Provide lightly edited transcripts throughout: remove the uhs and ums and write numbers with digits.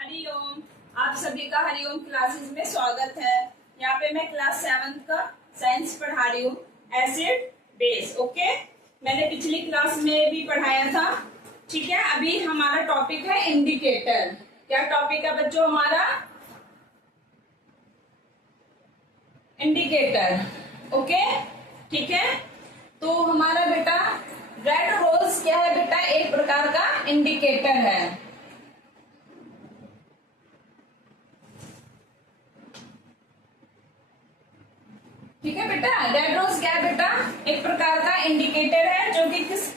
हरिओम। आप सभी का हरिओम क्लासेस में स्वागत है। यहाँ पे मैं क्लास 7 का साइंस पढ़ा रही हूँ, एसिड बेस। ओके, मैंने पिछली क्लास में भी पढ़ाया था। ठीक है, अभी हमारा टॉपिक है इंडिकेटर। क्या टॉपिक है बच्चों हमारा? इंडिकेटर। ओके, ठीक है। तो हमारा बेटा रेड रोज क्या है बेटा? एक प्रकार का इंडिकेटर है। ठीक है बेटा, रेड रोज क्या है बेटा? एक प्रकार का इंडिकेटर है जो कि किस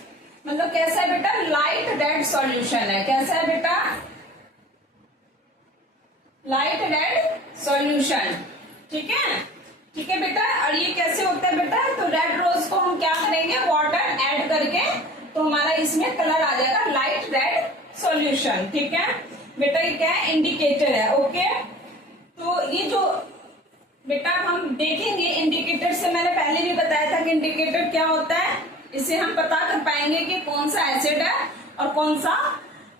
मतलब कैसा है बेटा? लाइट रेड सॉल्यूशन है। कैसा है बेटा? Light red solution. ठीक है, ठीक है बेटा। और ये कैसे होता है बेटा? तो रेड रोज को हम क्या करेंगे? वाटर ऐड करके तो हमारा इसमें कलर आ जाएगा लाइट रेड सॉल्यूशन। ठीक है बेटा, ये क्या है? इंडिकेटर है। ओके, तो ये जो बेटा हम देखेंगे इंडिकेटर से, मैंने पहले भी बताया था कि इंडिकेटर क्या होता है। इससे हम पता कर पाएंगे कि कौन सा एसिड है और कौन सा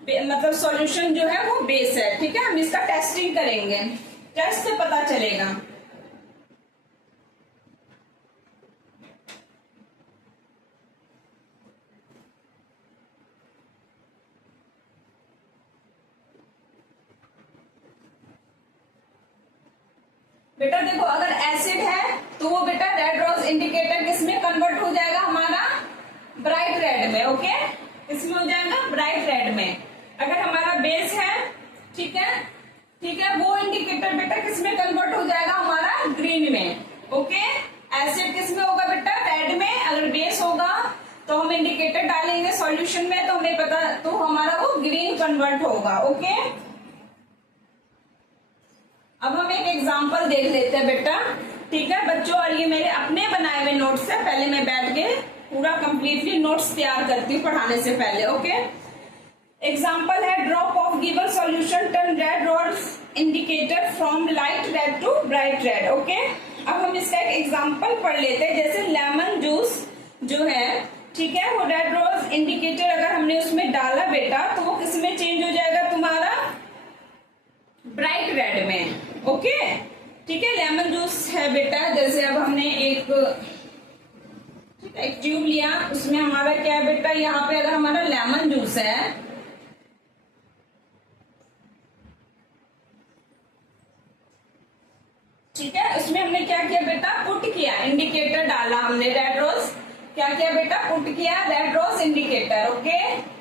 मतलब सॉल्यूशन जो है वो बेस है। ठीक है, हम इसका टेस्टिंग करेंगे, टेस्ट से पता चलेगा। बेटा देखो, अगर एसिड है तो वो बेटा रेड रोज इंडिकेटर किसमें कन्वर्ट हो जाएगा? हमारा ब्राइट रेड में। ओके, इसमें हो जाएगा ब्राइट रेड में। अगर हमारा बेस है, ठीक है, ठीक है, वो इंडिकेटर बेटा किसमें कन्वर्ट हो जाएगा? हमारा ग्रीन में। ओके, एसिड किसमें होगा बेटा? रेड में। अगर बेस होगा तो हम इंडिकेटर डालेंगे सॉल्यूशन में तो हमें पता, तो हमारा वो ग्रीन कन्वर्ट होगा। ओके, अब हम एक एग्जांपल देख लेते हैं बेटा। ठीक है बच्चों, और ये मेरे अपने बनाए हुए नोट्स है। पहले मैं बैठ के पूरा कंप्लीटली नोट्स तैयार करती हूँ पढ़ाने से पहले। ओके, एग्जांपल है drop of given solution turn red rose indicator from light red to bright red. Okay, अब हम इसका एक एग्जांपल पढ़ लेते हैं। जैसे लेमन जूस जो है, ठीक है, वो रेड रोज इंडिकेटर अगर हमने उसमें डाला बेटा तो वो किसमें चेंज हो जाएगा? तुम्हारा ब्राइट रेड में। ओके, ठीक है, लेमन जूस है बेटा। जैसे अब हमने एक ट्यूब लिया, उसमें हमारा क्या है बेटा? यहाँ पे अगर हमारा लेमन जूस है, ठीक है, उसमें हमने क्या किया बेटा? पुट किया, इंडिकेटर डाला हमने रेड रोज। क्या किया बेटा? पुट किया रेड रोज इंडिकेटर। ओके,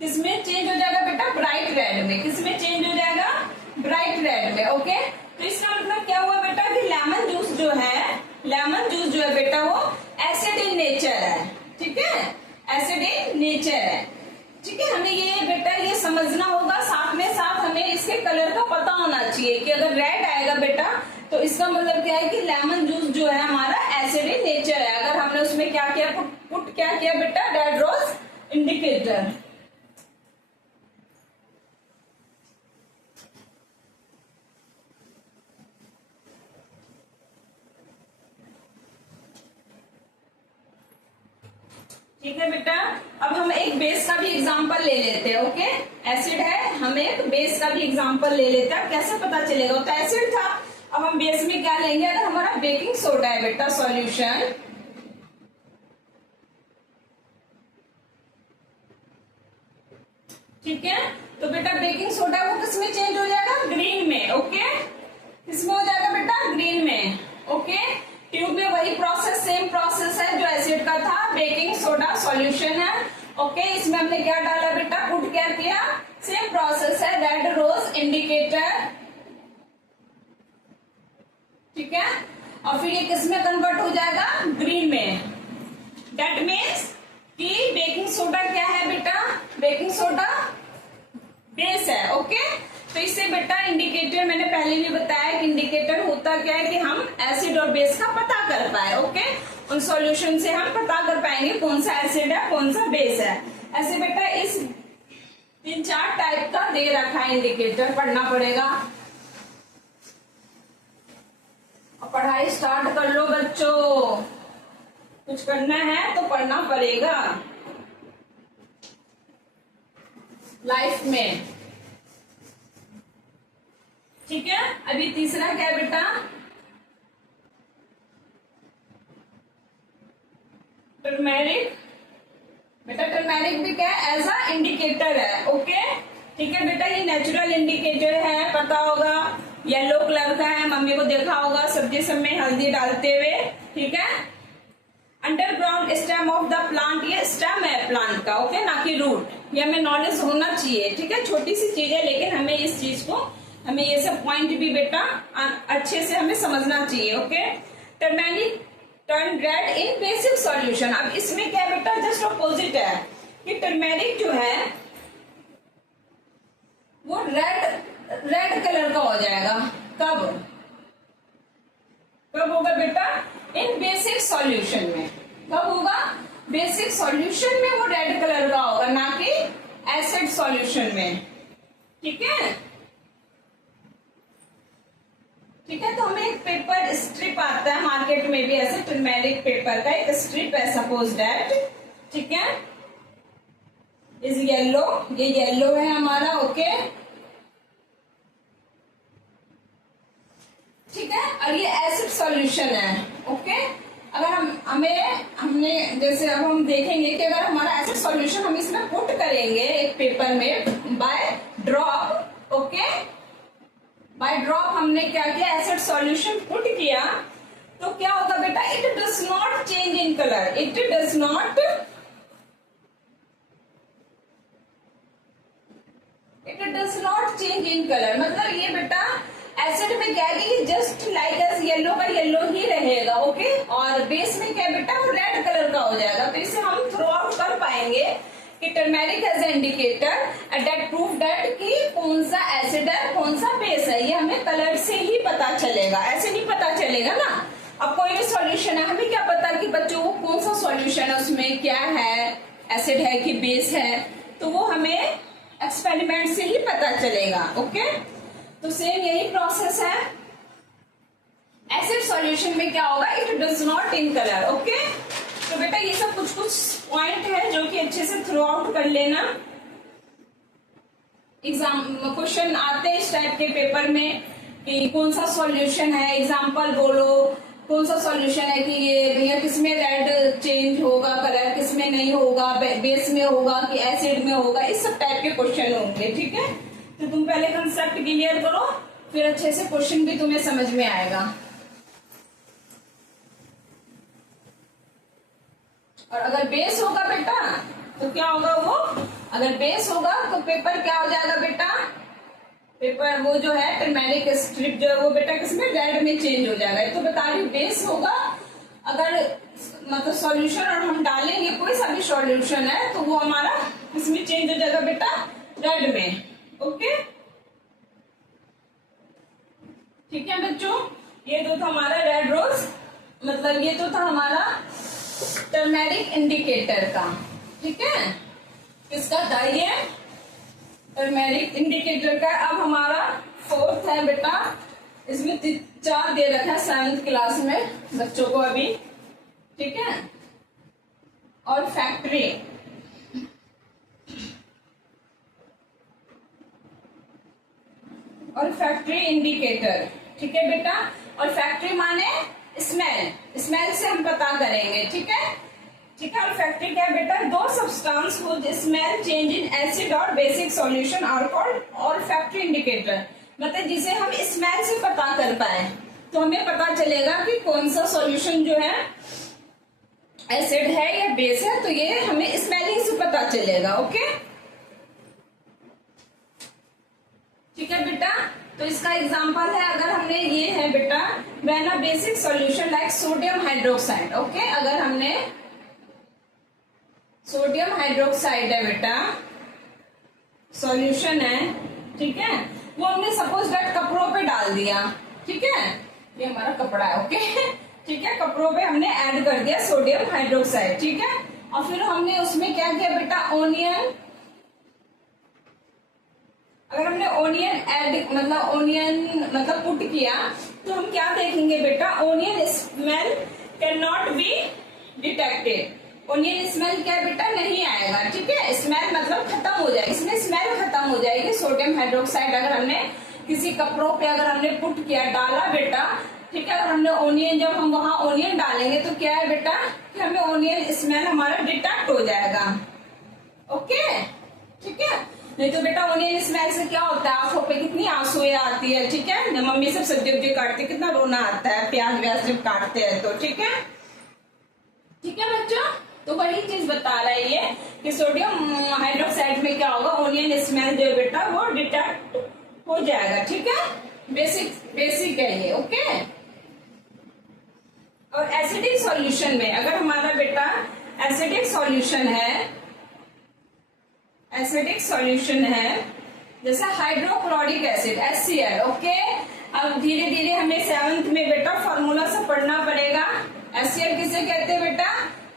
किसमें चेंज हो जाएगा बेटा? ब्राइट रेड में। किसमें चेंज हो जाएगा? ब्राइट रेड में। ओके, तो इसका मतलब क्या हुआ बेटा कि लेमन जूस जो है, लेमन जूस जो है बेटा वो एसिड इन नेचर है। ठीक है, एसिड इन नेचर है। ठीक है, हमें ये बेटा ये समझना होगा। साथ में साथ हमें इसके कलर का पता होना चाहिए कि अगर रेड आएगा बेटा तो इसका मतलब क्या है कि लेमन जूस जो है हमारा एसिड इन नेचर है। अगर हमने उसमें क्या किया? पुट क्या किया बेटा? Red rose indicator. ठीक है बेटा, अब हम एक बेस का भी एग्जांपल ले लेते हैं। ओके, एसिड है, हम एक बेस का भी एग्जांपल ले लेते हैं। कैसे पता चलेगा? तो एसिड था, अब हम बेस में क्या लेंगे? अगर हमारा बेकिंग सोडा है बेटा सॉल्यूशन, ठीक है, तो बेटा बेकिंग सोडा वो किसमें चेंज हो जाएगा? ग्रीन में। ओके, किसमें हो जाएगा बेटा? ग्रीन में। ओके, ट्यूब में वही प्रोसेस, सेम प्रोसेस है जो एसिड का था। बेकिंग सोडा सॉल्यूशन है। ओके, इसमें हमने क्या डाला बेटा? पुट क्या किया? सेम प्रोसेस है, रेड रोज इंडिकेटर। ठीक है, और फिर ये किसमें कन्वर्ट हो जाएगा? ग्रीन में। दैट मीन्स कि बेकिंग सोडा क्या है बेटा? बेकिंग सोडा बेस है। ओके, तो इससे बेटा इंडिकेटर, मैंने पहले भी बताया कि इंडिकेटर होता क्या है कि हम एसिड और बेस का पता कर पाए। ओके, उन सॉल्यूशन से हम पता कर पाएंगे कौन सा एसिड है कौन सा बेस है। ऐसे बेटा इस 3-4 टाइप का दे रखा है इंडिकेटर, पढ़ना पड़ेगा। और पढ़ाई स्टार्ट कर लो बच्चों। कुछ करना है तो पढ़ना पड़ेगा लाइफ में, ठीक है। अभी तीसरा क्या है बेटा, टर्मेरिक। बेटा टर्मेरिक भी क्या है, एज अ इंडिकेटर है, ओके, ठीक है बेटा। ये नेचुरल इंडिकेटर है, पता होगा, येलो कलर का है, मम्मी को देखा होगा सब्जी सब में हल्दी डालते हुए, ठीक है। Underground stem of the plant, ये स्टेम है प्लांट का, ओके, ना कि रूट। ये हमें नॉलेज होना चाहिए, ठीक है। छोटी सी चीज है लेकिन हमें इस चीज को, हमें ये सब पॉइंट भी बेटा अच्छे से हमें समझना चाहिए, ओके। टर्मेरिक टर्न रेड इन बेसिक सॉल्यूशन। अब इसमें क्या है बेटा, जस्ट अपोजिट है कि टर्मेरिक जो है वो रेड कलर का हो जाएगा। कब होगा बेटा, इन बेसिक सॉल्यूशन में। कब होगा, बेसिक सॉल्यूशन में वो रेड कलर का होगा, ना कि एसिड सॉल्यूशन में, ठीक है। ठीक है, तो हमें एक पेपर स्ट्रिप आता है मार्केट में भी ऐसे, टर्मेरिक पेपर का एक स्ट्रिप है, सपोज दैट, ठीक है, इज येलो, ये येलो है हमारा, ओके, ठीक है। और ये एसिड सॉल्यूशन है, ओके। अगर हमने जैसे अब हम देखेंगे कि अगर हमारा एसिड सॉल्यूशन हम इसमें पुट करेंगे एक पेपर में by drop, okay, by drop हमने क्या किया, एसिड सॉल्यूशन पुट किया, तो क्या होगा बेटा, it does not change in colour, it does not change in colour. मतलब ये बेटा एसिड में क्या है कि जस्ट लाइक एज येलो का येलो ही रहेगा, ओके, और बेस में क्या बेटा वो रेड कलर का हो जाएगा। तो इसे हम थ्रो आउट कर पाएंगे कि turmeric as a indicator that proof that कि कौन सा एसिड है कौन सा बेस है, ये हमें कलर से ही पता चलेगा, ऐसे नहीं पता चलेगा ना। अब कोई भी सॉल्यूशन है, हमें क्या पता कि बच्चों को कौन सा सॉल्यूशन है, उसमें क्या है, एसिड है कि बेस है, तो वो हमें एक्सपेरिमेंट से ही पता चलेगा, ओके। तो सेम यही प्रोसेस है, एसिड सॉल्यूशन में क्या होगा, it does not in colour, okay. तो बेटा ये सब कुछ पॉइंट है जो कि अच्छे से थ्रो आउट कर लेना। एग्जाम क्वेश्चन आते हैं इस टाइप के पेपर में कि कौन सा सॉल्यूशन है, एग्जाम्पल बोलो, कौन सा सॉल्यूशन है कि ये भैया किसमें रेड चेंज होगा कलर, किसमें नहीं होगा, बेस में होगा कि एसिड में होगा, इस सब टाइप के क्वेश्चन होंगे, ठीक है। तो तुम पहले कंसेप्ट क्लियर करो, फिर अच्छे से क्वेश्चन भी तुम्हें समझ में आएगा। और अगर बेस होगा बेटा तो क्या होगा, वो अगर बेस होगा तो पेपर क्या हो जाएगा बेटा, पेपर वो जो है टर्मेरिक स्ट्रिप जो है वो बेटा किसमें, रेड में चेंज हो जाएगा। तो बता रही बेस होगा, अगर मतलब सॉल्यूशन और हम डालेंगे कोई सा भी सॉल्यूशन है तो वो हमारा किसमें चेंज हो जाएगा बेटा, रेड में, ओके। ठीक है बच्चों, ये तो था हमारा रेड रोज, मतलब ये तो था हमारा टर्मेरिक इंडिकेटर का, ठीक है, किसका था ये, टर्मेरिक इंडिकेटर का। अब हमारा फोर्थ है बेटा, इसमें 4 दे रखा है 7th क्लास में बच्चों को अभी, ठीक है, और फैक्ट्री, और फैक्ट्री इंडिकेटर, ठीक है बेटा। और फैक्ट्री माने स्मेल से हम पता करेंगे, ठीक है, ठीक है। और फैक्ट्री क्या है बेटा, दो substance whose smell change in acid और बेसिक सॉल्यूशन आर कॉल्ड, और फैक्ट्री इंडिकेटर मतलब जिसे हम स्मेल से पता कर पाए, तो हमें पता चलेगा कि कौन सा सॉल्यूशन जो है एसिड है या बेस है, तो ये हमें स्मेलिंग से पता चलेगा, ओके, ठीक है बेटा। तो इसका एग्जांपल है, अगर हमने ये है बेटा when a basic solution like sodium hydroxide, okay, अगर हमने सोडियम हाइड्रोक्साइड है बेटा सॉल्यूशन है, ठीक है, वो हमने सपोज दैट कपड़ों पे डाल दिया, ठीक है, ये हमारा कपड़ा है, ओके, ठीक है, कपड़ों पे हमने ऐड कर दिया सोडियम हाइड्रोक्साइड, ठीक है, और फिर हमने उसमें क्या किया बेटा, ऑनियन, अगर हमने ऑनियन ऐड मतलब पुट किया तो हम क्या देखेंगे बेटा, onion smell can not be detected. Onion smell क्या है बेटा, नहीं आएगा। ठीक है, स्मेल मतलब खत्म हो जाएगी, इसमें स्मेल खत्म हो जाएगी। सोडियम हाइड्रोक्साइड अगर हमने किसी कपड़ों पे अगर हमने पुट किया, डाला बेटा, ठीक है, अगर हमने ओनियन, जब हम वहां ओनियन डालेंगे तो क्या है बेटा कि हमें ओनियन स्मेल हमारा डिटेक्ट हो जाएगा। ओके, ठीक है। नहीं तो बेटा ओनियन स्मेल से क्या होता है, आंखों पे कितनी आंसुएं आती है। ठीक है, जब मम्मी सब सब्जी उब्जी काटती है कितना रोना आता है, प्याज व्याज जब काटते हैं तो। ठीक है, ठीक है बच्चों, तो वही चीज बता रहा है ये कि सोडियम हाइड्रोक्साइड में क्या होगा, ओनियन स्मेल जो है बेटा वो डिटेक्ट हो जाएगा। ठीक है, बेसिक है ये। ओके, और एसिडिक सॉल्यूशन में अगर हमारा बेटा एसिडिक सॉल्यूशन है, जैसा हाइड्रोक्लोरिक एसिड HCl। ओके, अब धीरे धीरे हमें 7th में बेटा फॉर्मूला से पढ़ना पड़ेगा। HCl किसे कहते हैं बेटा,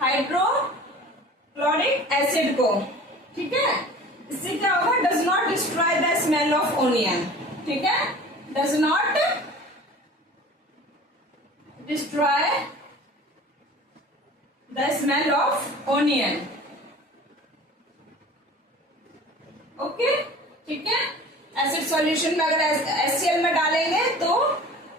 हाइड्रोक्लोरिक एसिड को। ठीक है, इससे क्या होगा, does not destroy the smell of onion. ठीक है, does not destroy the smell of onion. Okay, ठीक है। एसिड सॉल्यूशन में अगर HCl में डालेंगे तो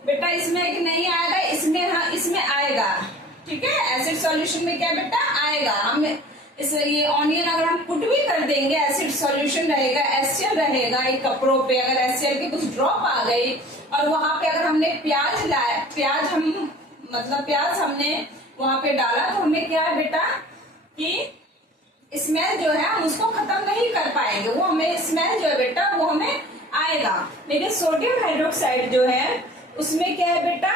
बेटा इसमें कि नहीं आएगा, इसमें हाँ इसमें आएगा। ठीक है, एसिड सॉल्यूशन में क्या बेटा आएगा, हम ये ऑनियन अगर हम पुट भी कर देंगे, एसिड सॉल्यूशन रहेगा, HCl रहेगा। एक कपड़ों पे अगर HCl की कुछ ड्रॉप आ गई और वहां पे अगर हमने प्याज हमने वहां पे डाला तो हमें क्या है बेटा कि स्मेल जो है हम उसको खत्म नहीं कर पाएंगे, वो हमें स्मेल जो है बेटा वो हमें आएगा। लेकिन सोडियम हाइड्रोक्साइड जो है उसमें क्या है बेटा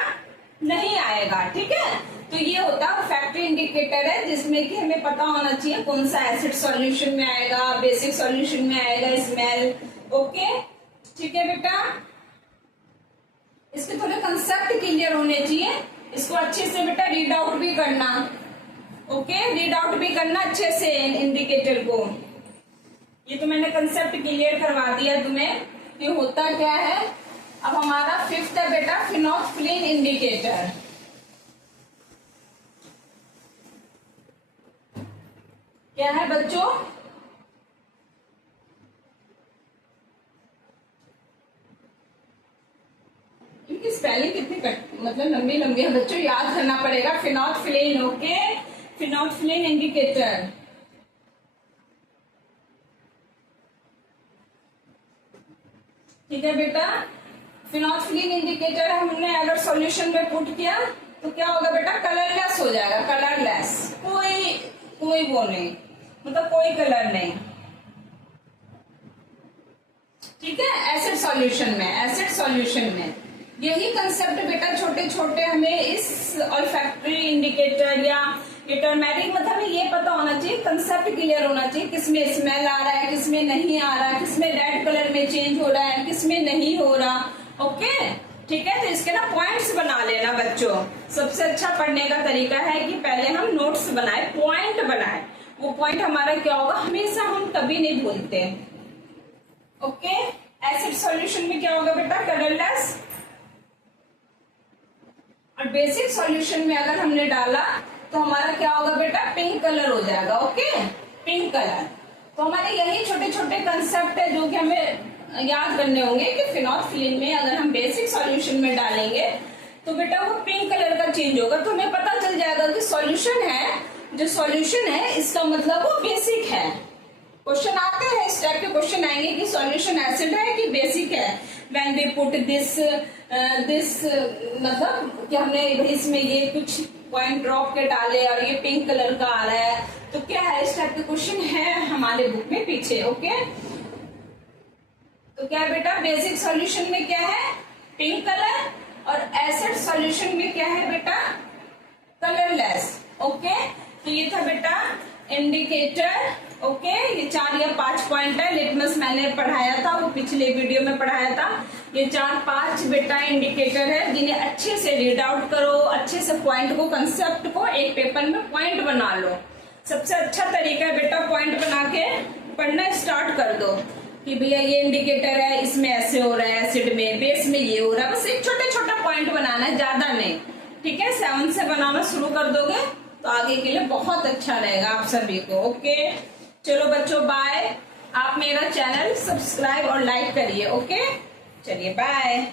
नहीं आएगा। ठीक है, तो ये होता है फैक्ट्री इंडिकेटर है, जिसमें कि हमें पता होना चाहिए कौन सा एसिड सॉल्यूशन में आएगा, बेसिक सॉल्यूशन में आएगा स्मेल। ओके, ठीक है बेटा, इसके थोड़े कंसेप्ट क्लियर होने चाहिए, इसको अच्छे से बेटा रीड आउट भी करना। ओके, रीड आउट भी करना अच्छे से इंडिकेटर को। ये तो मैंने कंसेप्ट क्लियर करवा दिया तुम्हें कि होता क्या है। अब हमारा 5th है बेटा फिनोल्फ्थालीन इंडिकेटर। क्या है बच्चों, इनकी स्पेलिंग कितनी मतलब लंबी लंबी है बच्चों, याद करना पड़ेगा। फिनोल्फ्थालीन। Okay, phenolphthalein indicator. ठीक है बेटा, फिनोल्फ्थालीन इंडिकेटर हमने अगर सॉल्यूशन में पुट किया तो क्या होगा बेटा, कलरलेस हो जाएगा। कलरलेस, कोई वो नहीं, मतलब कोई कलर नहीं। ठीक है, एसिड सॉल्यूशन में यही कंसेप्ट बेटा छोटे छोटे हमें इस ऑल्फैक्टरी इंडिकेटर या टर्मेरिक, मतलब हमें ये पता होना चाहिए, कंसेप्ट क्लियर होना चाहिए, किसमें स्मेल आ रहा है, किसमें नहीं आ रहा है, किसमें रेड कलर में चेंज हो रहा है, किसमें नहीं हो रहा। ओके, ठीक है, तो इसके ना पॉइंट्स बना लेना बच्चों। सबसे अच्छा पढ़ने का तरीका है कि पहले हम नोट्स बनाए, पॉइंट बनाए। वो पॉइंट हमारा क्या होगा, हमेशा हम कभी नहीं भूलते। ओके, एसिड सॉल्यूशन में क्या होगा बेटा, कलरलेस। और बेसिक सॉल्यूशन में अगर हमने डाला तो हमारा क्या होगा बेटा, पिंक कलर हो जाएगा। Okay, pink colour. तो हमारे यही छोटे छोटे कंसेप्ट है जो कि हमें याद करने होंगे कि फिनोल्फ्थालीन में अगर हम बेसिक सॉल्यूशन में डालेंगे तो बेटा वो पिंक कलर का चेंज होगा। तो हमें पता चल जाएगा कि सॉल्यूशन है, जो सॉल्यूशन है इसका मतलब वो बेसिक है। क्वेश्चन आते हैं, इस टाइप के क्वेश्चन आएंगे कि सॉल्यूशन एसिड है कि बेसिक है। व्हेन वी पुट दिस मतलब कि हमने इसमें ये कुछ पॉइंट ड्रॉप के डाले और ये पिंक कलर का आ रहा है, तो क्या है, इस टाइप के क्वेश्चन है हमारे बुक में पीछे। ओके, तो क्या बेटा, बेसिक सॉल्यूशन में क्या है, पिंक कलर, और एसिड सॉल्यूशन में क्या है बेटा, कलरलेस। ओके, तो ये था बेटा इंडिकेटर। ओके, ये 4 या 5 पॉइंट है। लिटमस मैंने पढ़ाया था, वो पिछले वीडियो में पढ़ाया था। ये 4-5 बेटा इंडिकेटर है जिन्हें अच्छे से रीड आउट करो, अच्छे से पॉइंट को, कंसेप्ट को एक पेपर में पॉइंट बना लो। सबसे अच्छा तरीका है बेटा पॉइंट बना के पढ़ना स्टार्ट कर दो कि भैया ये इंडिकेटर है, इसमें ऐसे हो रहा है, एसिड में, बेस में ये हो रहा है। बस एक छोटा छोटा पॉइंट बनाना है, ज्यादा नहीं। ठीक है, 7 से बनाना शुरू कर दोगे तो आगे के लिए बहुत अच्छा रहेगा आप सभी को। ओके, चलो बच्चों बाय। आप मेरा चैनल सब्सक्राइब और लाइक करिए। ओके, चलिए बाय।